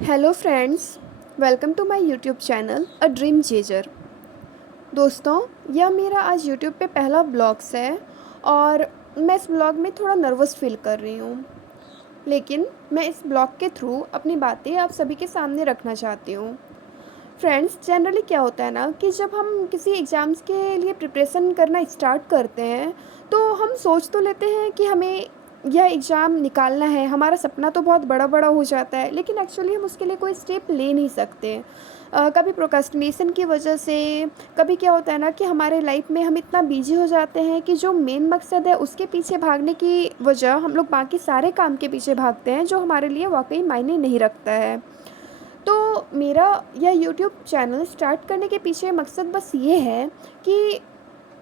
Hello friends, welcome to my YouTube channel a dream chaser. दोस्तों, यह मेरा आज यूट्यूब पे पहला ब्लॉग्स है और मैं इस ब्लॉग में थोड़ा नर्वस फील कर रही हूँ। लेकिन मैं इस ब्लॉग के थ्रू अपनी बातें आप सभी के सामने रखना चाहती हूँ। फ्रेंड्स, जनरली क्या होता है ना कि जब हम किसी एग्ज़ाम्स के लिए प्रिपरेशन करना स्टार्ट करते हैं, तो हम सोच तो लेते हैं कि हमें यह एग्ज़ाम निकालना है, हमारा सपना तो बहुत बड़ा-बड़ा हो जाता है, लेकिन एक्चुअली हम उसके लिए कोई स्टेप ले नहीं सकते। कभी प्रोक्रास्टिनेशन की वजह से, कभी क्या होता है ना कि हमारे लाइफ में हम इतना बिज़ी हो जाते हैं कि जो मेन मकसद है, उसके पीछे भागने की वजह हम लोग बाकी सारे काम के पीछे भागते हैं, जो हमारे लिए वाक़ई मायने नहीं रखता है। तो मेरा यह यूट्यूब चैनल स्टार्ट करने के पीछे मकसद बस ये है कि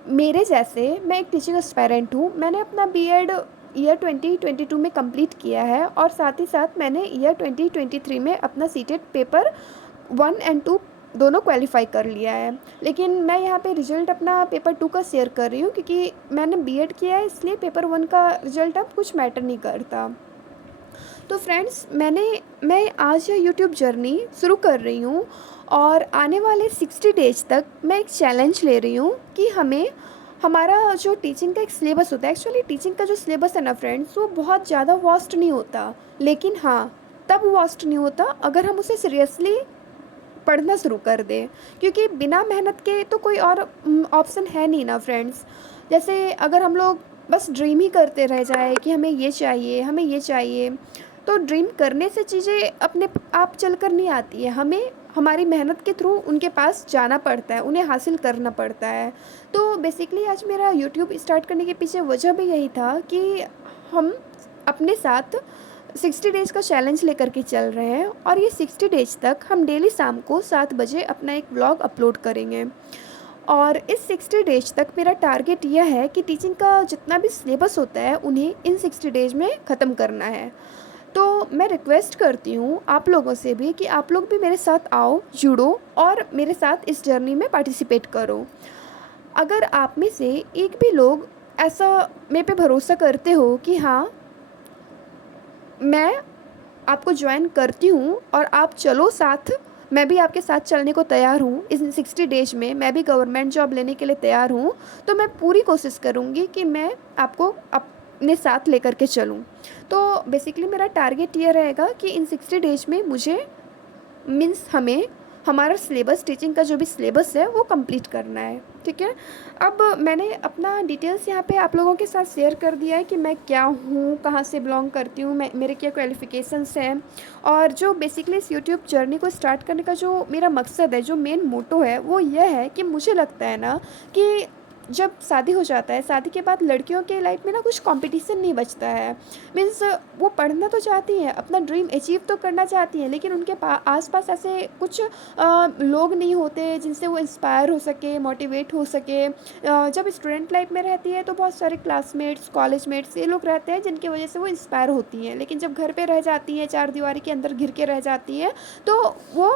मेरे जैसे मैं एक टीचिंग एस्पायरेंट हूँ। मैंने अपना बीएड ईयर 2022 में कंप्लीट किया है और साथ ही साथ मैंने ईयर 2023 में अपना सीटेट पेपर 1 एंड 2 दोनों क्वालिफ़ाई कर लिया है। लेकिन मैं यहाँ पे रिज़ल्ट अपना पेपर 2 का शेयर कर रही हूँ क्योंकि मैंने बीएड किया है, इसलिए पेपर 1 का रिज़ल्ट अब कुछ मैटर नहीं करता। तो फ्रेंड्स, मैं आज यह यूट्यूब जर्नी शुरू कर रही हूँ और आने वाले 60 डेज़ तक मैं एक चैलेंज ले रही हूँ कि हमें हमारा जो टीचिंग का एक सिलेबस होता है, एक्चुअली टीचिंग का जो सिलेबस है ना फ्रेंड्स, वो बहुत ज़्यादा वास्ट नहीं होता। लेकिन हाँ, तब वास्ट नहीं होता अगर हम उसे सीरियसली पढ़ना शुरू कर दें, क्योंकि बिना मेहनत के तो कोई और ऑप्शन है नहीं ना फ्रेंड्स। जैसे अगर हम लोग बस ड्रीम ही करते रह जाए कि हमें ये चाहिए, हमें ये चाहिए, तो ड्रीम करने से चीज़ें अपने आप चल कर नहीं आती है। हमें हमारी मेहनत के थ्रू उनके पास जाना पड़ता है, उन्हें हासिल करना पड़ता है। तो बेसिकली आज मेरा यूट्यूब स्टार्ट करने के पीछे वजह भी यही था कि हम अपने साथ 60 डेज़ का चैलेंज लेकर के चल रहे हैं और ये 60 डेज़ तक हम डेली शाम को 7 बजे अपना एक व्लॉग अपलोड करेंगे। और इस 60 डेज़ तक मेरा टारगेट यह है कि टीचिंग का जितना भी सिलेबस होता है, उन्हें इन 60 डेज़ में ख़त्म करना है। तो मैं रिक्वेस्ट करती हूँ आप लोगों से भी कि आप लोग भी मेरे साथ आओ, जुड़ो और मेरे साथ इस जर्नी में पार्टिसिपेट करो। अगर आप में से एक भी लोग ऐसा मेरे पे भरोसा करते हो कि हाँ, मैं आपको जॉइन करती हूँ और आप चलो साथ, मैं भी आपके साथ चलने को तैयार हूँ। इन 60 डेज़ में मैं भी गवर्नमेंट जॉब लेने के लिए तैयार हूँ, तो मैं पूरी कोशिश करूँगी कि मैं आपको अपने साथ लेकर के चलूँ। तो बेसिकली मेरा टारगेट ये रहेगा कि इन 60 डेज़ में मुझे मीन्स हमें हमारा सिलेबस, टीचिंग का जो भी सिलेबस है वो कंप्लीट करना है, ठीक है। अब मैंने अपना डिटेल्स यहाँ पे आप लोगों के साथ शेयर कर दिया है कि मैं क्या हूँ, कहाँ से बिलोंग करती हूँ, मैं मेरे क्या क्वालिफ़िकेशंस हैं और जो बेसिकली इस यूट्यूब जर्नी को स्टार्ट करने का जो मेरा मकसद है, जो मेन मोटो है, वो यह है कि मुझे लगता है ना कि जब शादी हो जाता है, शादी के बाद लड़कियों के लाइफ में ना कुछ कंपटीशन नहीं बचता है। मीन्स वो पढ़ना तो चाहती हैं, अपना ड्रीम अचीव तो करना चाहती हैं, लेकिन उनके आसपास ऐसे कुछ लोग नहीं होते जिनसे वो इंस्पायर हो सके, मोटिवेट हो सके। जब स्टूडेंट लाइफ में रहती है तो बहुत सारे क्लासमेट्स, कॉलेजमेट्स ये लोग रहते हैं जिनकी वजह से वो इंस्पायर होती हैं, लेकिन जब घर पे रह जाती हैं, चार दीवारी के अंदर घिर के रह जाती हैं, तो वो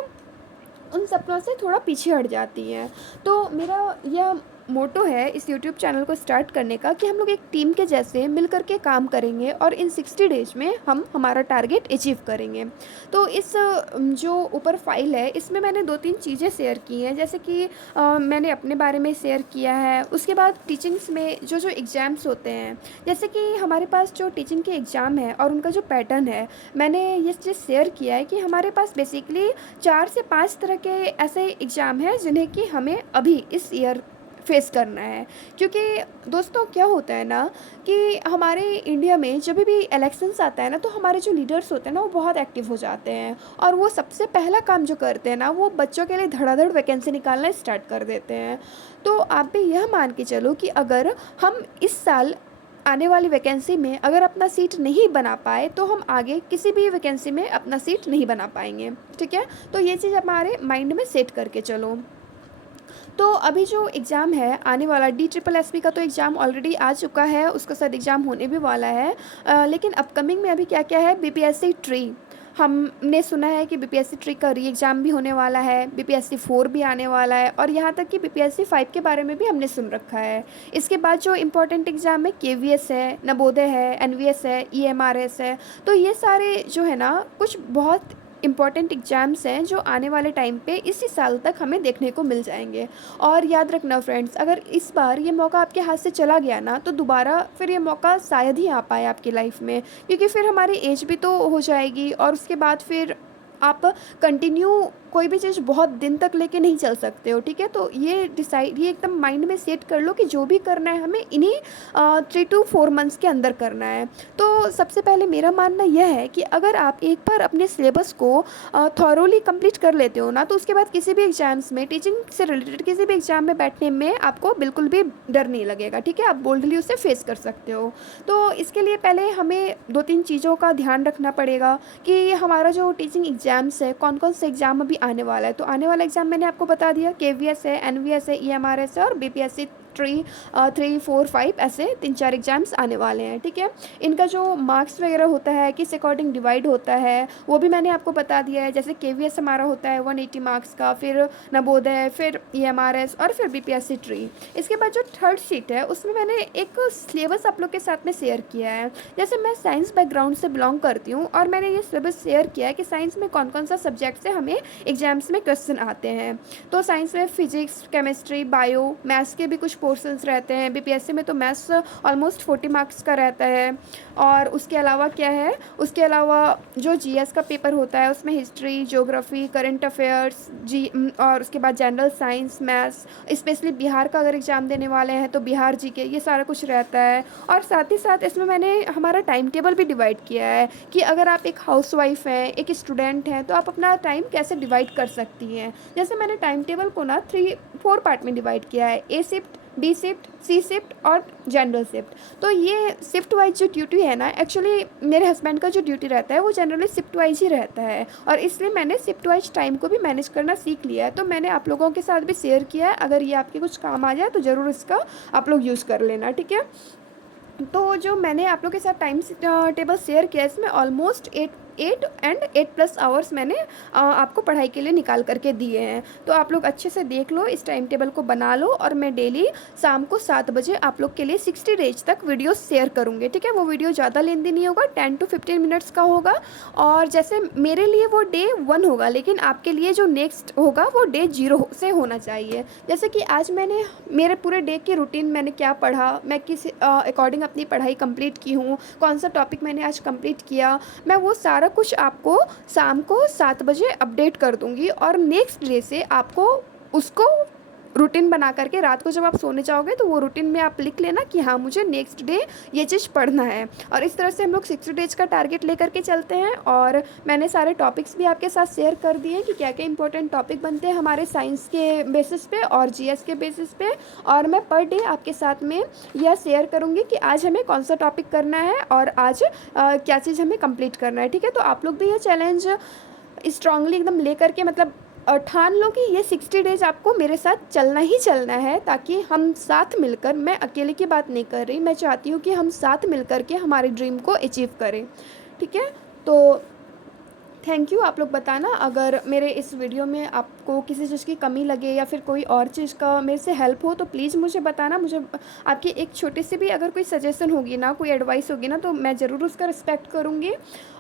उन सपनों से थोड़ा पीछे हट जाती हैं। तो मेरा यह मोटो है इस यूट्यूब चैनल को स्टार्ट करने का कि हम लोग एक टीम के जैसे मिल कर के काम करेंगे और इन 60 डेज़ में हम हमारा टारगेट अचीव करेंगे। तो इस जो ऊपर फाइल है, इसमें मैंने 2-3 चीज़ें शेयर की हैं, जैसे कि मैंने अपने बारे में शेयर किया है। उसके बाद टीचिंग्स में जो एग्ज़ाम्स होते हैं, जैसे कि हमारे पास जो टीचिंग के एग्ज़ाम है और उनका जो पैटर्न है, मैंने ये चीज़ शेयर किया है कि हमारे पास बेसिकली 4 से 5 तरह के ऐसे एग्ज़ाम हैं जिन्हें कि हमें अभी इस ईयर फेस करना है। क्योंकि दोस्तों क्या होता है ना कि हमारे इंडिया में जब भी इलेक्शंस आता है ना, तो हमारे जो लीडर्स होते हैं ना, वो बहुत एक्टिव हो जाते हैं और वो सबसे पहला काम जो करते हैं ना, वो बच्चों के लिए धड़ाधड़ वैकेंसी निकालना स्टार्ट कर देते हैं। तो आप भी यह मान के चलो कि अगर हम इस साल आने वाली वैकेंसी में अगर अपना सीट नहीं बना पाए, तो हम आगे किसी भी वैकेंसी में अपना सीट नहीं बना पाएंगे, ठीक है। तो ये चीज़ हमारे माइंड में सेट करके चलो। तो अभी जो एग्ज़ाम है आने वाला, DSSS का तो एग्ज़ाम ऑलरेडी आ चुका है, उसका शायद एग्ज़ाम होने भी वाला है। लेकिन अपकमिंग में अभी क्या क्या है, BPSC ट्री, हमने सुना है कि BPSC ट्री का री एग्ज़ाम भी होने वाला है, BPSC 4 भी आने वाला है और यहाँ तक कि BPSC 5 के बारे में भी हमने सुन रखा है। इसके बाद जो इम्पोर्टेंट एग्ज़ाम है, KVS है, नवोदय है, NVS है, EMRS है। तो ये सारे जो है ना, कुछ बहुत इम्पॉर्टेंट एग्ज़ाम्स हैं जो आने वाले टाइम पे इसी साल तक हमें देखने को मिल जाएंगे। और याद रखना फ्रेंड्स, अगर इस बार ये मौका आपके हाथ से चला गया ना, तो दोबारा फिर ये मौका शायद ही आ पाए आपकी लाइफ में, क्योंकि फिर हमारी एज भी तो हो जाएगी और उसके बाद फिर आप कंटिन्यू कोई भी चीज़ बहुत दिन तक लेके नहीं चल सकते हो। ठीक है, तो ये एकदम माइंड में सेट कर लो कि जो भी करना है हमें इन्हीं 3 to 4 मंथ्स के अंदर करना है। तो सबसे पहले मेरा मानना यह है कि अगर आप एक बार अपने सिलेबस को थॉरोली कंप्लीट कर लेते हो ना, तो उसके बाद किसी भी एग्जाम्स में, टीचिंग से रिलेटेड किसी भी एग्जाम में बैठने में आपको बिल्कुल भी डर नहीं लगेगा। ठीक है, आप बोल्डली उसे फेस कर सकते हो। तो इसके लिए पहले हमें 2-3 चीज़ों का ध्यान रखना पड़ेगा कि हमारा जो टीचिंग एग्जाम्स है, कौन कौन से एग्जाम अभी आने वाला है। तो आने वाला एग्जाम मैंने आपको बता दिया, KVS है, NVS है, EMRS है और BPSC 3, 4, 5 ऐसे 3-4 एग्जाम्स आने वाले हैं। ठीक है, इनका जो मार्क्स वगैरह होता है, किस अकॉर्डिंग डिवाइड होता है, वो भी मैंने आपको बता दिया है। जैसे KVS हमारा होता है 180 मार्क्स का, फिर नवोदय, फिर EMRS और फिर BPSC ट्री। इसके बाद जो थर्ड शीट है उसमें मैंने एक सिलेबस आप लोग के साथ में शेयर किया है। जैसे मैं साइंस बैकग्राउंड से बिलोंग करती हूँ और मैंने ये सिलेबस शेयर किया है कि साइंस में कौन कौन सा सब्जेक्ट से हमें एग्जाम्स में क्वेश्चन आते हैं। तो साइंस में फिजिक्स, केमिस्ट्री, बायो, मैथ्स के भी कुछ पोर्शंस रहते हैं। BPSC में तो मैथ्स ऑलमोस्ट 40 मार्क्स का रहता है। और उसके अलावा क्या है, उसके अलावा जो GS का पेपर होता है उसमें हिस्ट्री, ज्योग्राफी, करंट अफेयर्स, और उसके बाद general science, maths, specially Bihar का अगर एग्ज़ाम देने वाले हैं तो बिहार GK, ये सारा कुछ रहता है। और साथ ही साथ इसमें मैंने हमारा टाइम टेबल भी डिवाइड किया है कि अगर आप एक हाउसवाइफ हैं, एक स्टूडेंट हैं, तो आप अपना टाइम कैसे डिवाइड कर सकती हैं। जैसे मैंने टाइम टेबल को ना 3-4 पार्ट में डिवाइड किया है, A shift, B shift, C shift और जनरल शिफ्ट। तो ये शिफ्ट वाइज जो ड्यूटी है ना, एक्चुअली मेरे हस्बैंड का जो ड्यूटी रहता है वो जनरली शिफ्ट वाइज ही रहता है, और इसलिए मैंने शिफ्ट वाइज टाइम को भी मैनेज करना सीख लिया है। तो मैंने आप लोगों के साथ भी शेयर किया है, अगर ये आपके कुछ काम आ जाए तो ज़रूर इसका आप लोग यूज़ कर लेना। ठीक है, तो जो मैंने आप लोग के साथ टाइम टेबल शेयर किया, इसमें ऑलमोस्ट 8 मैंने आपको पढ़ाई के लिए निकाल करके दिए हैं। तो आप लोग अच्छे से देख लो, इस टाइम टेबल को बना लो, और मैं डेली शाम को 7 बजे आप लोग के लिए 60 डेज तक वीडियो शेयर करूँगी। ठीक है, वो वीडियो ज़्यादा लेंदी नहीं होगा, 10 to 15 मिनट्स का होगा। और जैसे मेरे लिए वो डे 1 होगा, लेकिन आपके लिए जो नेक्स्ट होगा वो डे 0 से होना चाहिए। जैसे कि आज मैंने मेरे पूरे डे की रूटीन, मैंने क्या पढ़ा, मैं किस अकॉर्डिंग अपनी पढ़ाई कंप्लीट की हूँ, कौन सा टॉपिक मैंने आज कंप्लीट किया, मैं वो सारा कुछ आपको शाम को 7 बजे अपडेट कर दूंगी। और नेक्स्ट डे से आपको उसको रूटीन बना करके रात को जब आप सोने जाओगे तो वो रूटीन में आप लिख लेना कि हाँ, मुझे नेक्स्ट डे ये चीज़ पढ़ना है। और इस तरह से हम लोग 60 डेज का टारगेट लेकर के चलते हैं। और मैंने सारे टॉपिक्स भी आपके साथ शेयर कर दिए हैं कि क्या क्या इंपॉर्टेंट टॉपिक बनते हैं हमारे साइंस के बेसिस पे और GS के बेसिस पे। और मैं पर डे आपके साथ में यह शेयर करूँगी कि आज हमें कौन सा टॉपिक करना है और आज क्या चीज़ हमें कंप्लीट करना है। ठीक है, तो आप लोग भी ये चैलेंज स्ट्रांगली एकदम ले करके, मतलब ठान लो कि ये 60 डेज आपको मेरे साथ चलना ही चलना है, ताकि हम साथ मिलकर, मैं अकेले की बात नहीं कर रही, मैं चाहती हूँ कि हम साथ मिल कर के हमारे ड्रीम को अचीव करें। ठीक है, तो थैंक यू। आप लोग बताना अगर मेरे इस वीडियो में आपको किसी चीज़ की कमी लगे या फिर कोई और चीज़ का मेरे से हेल्प हो तो प्लीज़ मुझे बताना। मुझे आपकी एक छोटी सी भी अगर कोई सजेशन होगी ना, कोई एडवाइस होगी ना, तो मैं ज़रूर उसका रिस्पेक्ट करूँगी।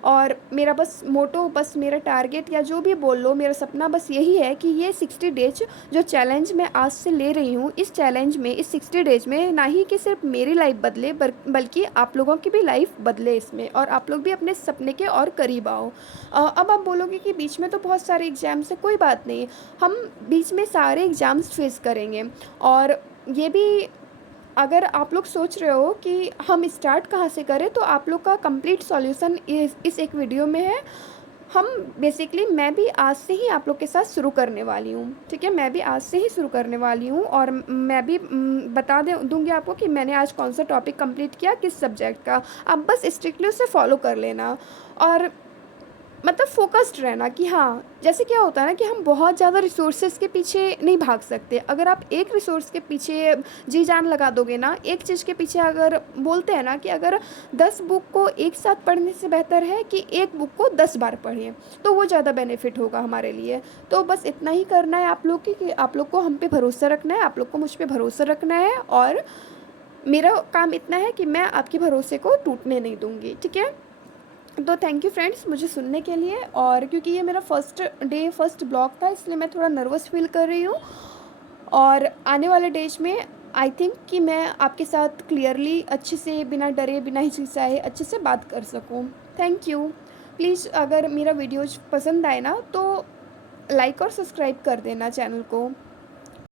और मेरा बस मोटो, बस मेरा टारगेट या जो भी बोल लो, मेरा सपना बस यही है कि ये 60 डेज जो चैलेंज मैं आज से ले रही हूँ, इस चैलेंज में, इस 60 डेज में ना ही कि सिर्फ मेरी लाइफ बदले बल्कि आप लोगों की भी लाइफ बदले इसमें, और आप लोग भी अपने सपने के और करीब आओ। अब आप बोलोगे कि बीच में तो बहुत सारे एग्ज़ाम्स हैं, कोई बात नहीं, हम बीच में सारे एग्ज़ाम्स फेस करेंगे। और ये भी अगर आप लोग सोच रहे हो कि हम स्टार्ट कहाँ से करें, तो आप लोग का कंप्लीट सॉल्यूशन इस एक वीडियो में है। हम बेसिकली, मैं भी आज से ही आप लोग के साथ शुरू करने वाली हूँ। ठीक है, मैं भी आज से ही शुरू करने वाली हूँ, और मैं भी बता दूँगी आपको कि मैंने आज कौन सा टॉपिक कंप्लीट किया, किस सब्जेक्ट का। आप बस स्ट्रिक्टली उसे फॉलो कर लेना, और मतलब फोकस्ड रहना कि हाँ, जैसे क्या होता है ना कि हम बहुत ज़्यादा रिसोर्सेज के पीछे नहीं भाग सकते। अगर आप एक रिसोर्स के पीछे जी जान लगा दोगे ना, एक चीज़ के पीछे, अगर बोलते हैं ना कि अगर 10 बुक को एक साथ पढ़ने से बेहतर है कि एक बुक को 10 बार पढ़ें, तो वो ज़्यादा बेनिफिट होगा हमारे लिए। तो बस इतना ही करना है आप लोग कि आप लोग को हम पे भरोसा रखना है, आप लोग को मुझ पर भरोसा रखना है, और मेरा काम इतना है कि मैं आपके भरोसे को टूटने नहीं दूँगी। ठीक है, तो थैंक यू फ्रेंड्स मुझे सुनने के लिए। और क्योंकि ये मेरा फर्स्ट ब्लॉग था, इसलिए मैं थोड़ा नर्वस फ़ील कर रही हूँ। और आने वाले डेज में आई थिंक कि मैं आपके साथ क्लियरली अच्छे से, बिना डरे, बिना हिचकिचाए अच्छे से बात कर सकूँ। Thank you. प्लीज़ अगर मेरा वीडियोज़ पसंद आए ना तो लाइक और सब्सक्राइब कर देना चैनल को।